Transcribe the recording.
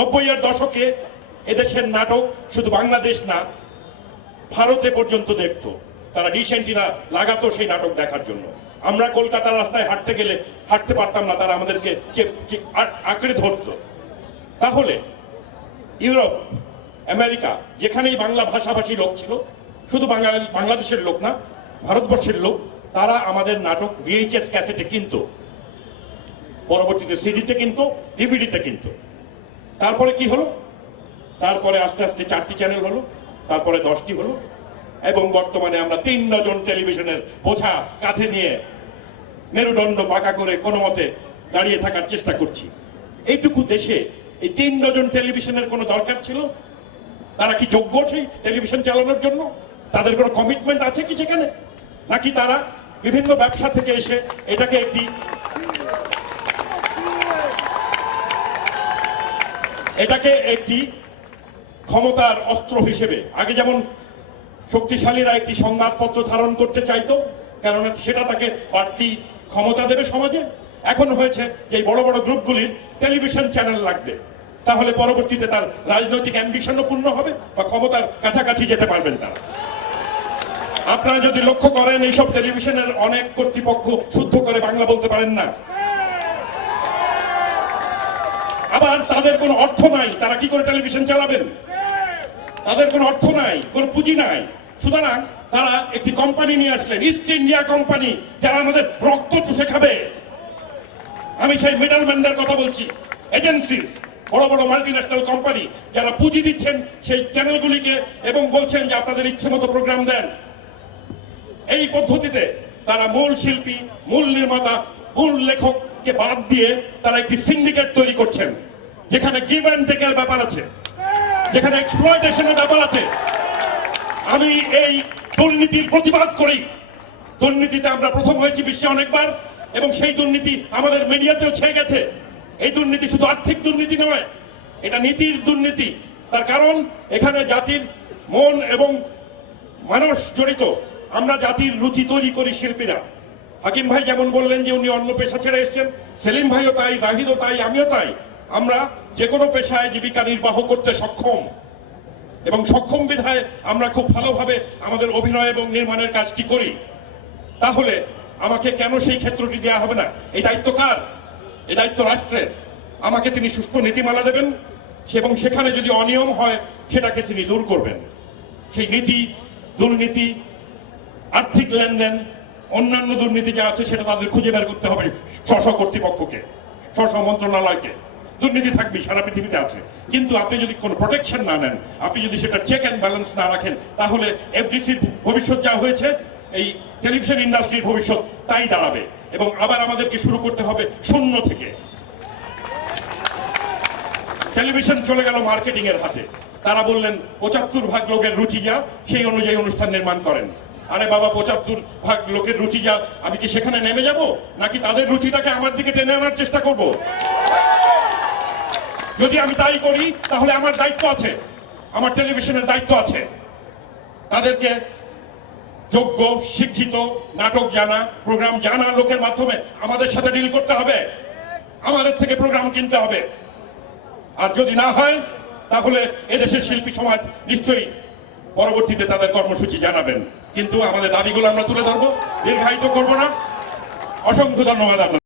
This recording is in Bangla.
নব্বই এর দশকে এদেশের নাটক শুধু বাংলাদেশ না, ভারতে পর্যন্ত দেখতো। তারা ডিশ লাগাতো সেই নাটক দেখার জন্য। আমরা কলকাতার রাস্তায় হাঁটতে গেলে হাঁটতে পারতাম না, তারা আমাদেরকে আঁকড়ে ধরতো। তাহলে ইউরোপ, আমেরিকা, যেখানেই বাংলা ভাষাভাষী লোক ছিল, শুধু বাঙালি, বাংলাদেশের লোক না, ভারতবর্ষের লোক, তারা আমাদের নাটক ভিএইচএস ক্যাসেটে কিনতো। পরবর্তীতে সিডিতে কিনতো ডিভিডিতে কিনতো। তারপরে কি হলো? তারপরে আস্তে আস্তে চারটি চ্যানেল হলো, তারপরে দশটি হলো, এবং বর্তমানে আমরা তিন ডজন টেলিভিশনের বোঝা কাঁধে নিয়ে মেরুদণ্ড পাকা করে কোনো মতে দাঁড়িয়ে থাকার চেষ্টা করছি। এইটুকু দেশে এই তিন ডজন টেলিভিশনের কোনো দরকার ছিল? তারা কি যোগ্য সেই টেলিভিশন চালানোর জন্য? তাদের কোনো কমিটমেন্ট আছে কি সেখানে? নাকি তারা বিভিন্ন ব্যবসা থেকে এসে এটাকে একটি এটাকে একটি ক্ষমতার অস্ত্র হিসেবে, আগে যেমন শক্তিশালীরা একটি সংবাদপত্র ধারণ করতে চাইতো, কারণ সেটা তাকে বাড়তি ক্ষমতা দেবে সমাজে। এখন হয়েছে যে বড় বড় গ্রুপগুলির টেলিভিশন চ্যানেল লাগবে। তাহলে পরবর্তীতে তার রাজনৈতিক অ্যাম্বিশনও পূর্ণ হবে বা ক্ষমতার কাছাকাছি যেতে পারবেন তারা। আপনারা যদি লক্ষ্য করেন, এইসব টেলিভিশনের অনেক কর্তৃপক্ষ শুদ্ধ করে বাংলা বলতে পারেন না। আবার তাদের কোনো অর্থ নাই। তারা কি করে টেলিভিশন চালাবেন? তাদের কোনো অর্থ নাই, কোনো পুঁজি নাই। সুতরাং তারা একটি কোম্পানি নিয়ে আসলেন ইস্ট ইন্ডিয়া কোম্পানি যারা আমাদের রক্ত চুষে খাবে। আমি সেই মিডলম্যানদের কথা বলছি। এজেন্সিস বড় বড় মাল্টি ন্যাশনাল কোম্পানি যারা পুঁজি দিচ্ছেন সেই চ্যানেলগুলিকে এবং বলছেন যে আপনাদের ইচ্ছে মতো প্রোগ্রাম দেন। এই পদ্ধতিতে তারা মূল শিল্পী, মূল নির্মাতা, মূল লেখককে বাদ দিয়ে তারা একটি সিন্ডিকেট তৈরি করছেন। যেখানে গিভ অ্যান্ড টেকের ব্যাপার আছে, যেখানে এক্সপ্লয়টেশনের ব্যাপার আছে, আমি এই দুর্নীতির প্রতিবাদ করি। দুর্নীতিতে আমরা প্রথম হয়েছি বিশ্বে অনেকবার, এবং সেই দুর্নীতি আমাদের মিডিয়াতেও ছেয়ে গেছে। এই দুর্নীতি শুধু আর্থিক দুর্নীতি নয়, এটা নীতির দুর্নীতি। তার কারণ, এখানে জাতির মন এবং মানুষ জড়িত। আমরা জাতির রুচি তৈরি করি শিল্পীরা। হাকিম ভাই যেমন বললেন যে উনি অন্য পেশা ছেড়ে এসেছেন, সেলিম ভাইও তাই, জাহিদও তাই, আমিও তাই। আমরা যে কোনো পেশায় জীবিকা নির্বাহ করতে সক্ষম। এবং সক্ষম বিধায় আমরা খুব ভালোভাবে আমাদের অভিনয় এবং নির্মাণের কাজটি করি? তাহলে আমাকে কেন সেই ক্ষেত্রটি দেওয়া হবে না? এই দায়িত্ব কার? এই দায়িত্ব রাষ্ট্রের। আমাকে তিনি সুষ্ঠু নীতিমালা দেবেন এবং সেখানে যদি অনিয়ম হয়, সেটাকে তিনি দূর করবেন। সেই নীতি, দুর্নীতি, আর্থিক লেনদেন, অন্যান্য দুর্নীতি যা আছে, সেটা তাদের খুঁজে বের করতে হবে স্ব কর্তৃপক্ষকে স্ব মন্ত্রণালয়কে। দুর্নীতি থাকবে, সারা পৃথিবীতে আছে। কিন্তু আপনি যদি কোনো প্রোটেকশন না নেন, আপনি যদি সেটা চেক অ্যান্ড ব্যালেন্স না রাখেন, তাহলে এফডিসির ভবিষ্যৎ যা হয়েছে, এই টেলিভিশন ইন্ডাস্ট্রির ভবিষ্যৎ তাই দাঁড়াবে। এবং আবার আমাদেরকে শুরু করতে হবে শূন্য থেকে। টেলিভিশন চলে গেল মার্কেটিং এর হাতে। তারা বললেন, পঁচাত্তর ভাগ লোকের রুচি যা, সেই অনুযায়ী অনুষ্ঠান নির্মাণ করেন। আরে বাবা, পঁচাত্তর ভাগ লোকের রুচি যা, আমি কি সেখানে নেমে যাব? নাকি তাদের রুচিটাকে আমার দিকে টেনে আনার চেষ্টা করব? যদি আমি তাই করি, তাহলে আমার দায়িত্ব আছে। আমার টেলিভিশনের দায়িত্ব আছে। তাদেরকে যোগ্য, শিক্ষিত, নাটক জানা, প্রোগ্রাম জানা লোকের মাধ্যমে আমাদের সাথে ডিল করতে হবে। আমাদের থেকে প্রোগ্রাম কিনতে হবে। আর যদি না হয়, তাহলে এদেশের শিল্পী সমাজ নিশ্চয়ই পরবর্তীতে তাদের কর্মসূচি জানাবেন। কিন্তু আমাদের দাবিগুলো আমরা তুলে ধরবো, দীর্ঘায়িত করব না। অসংখ্য ধন্যবাদ আপনাদের।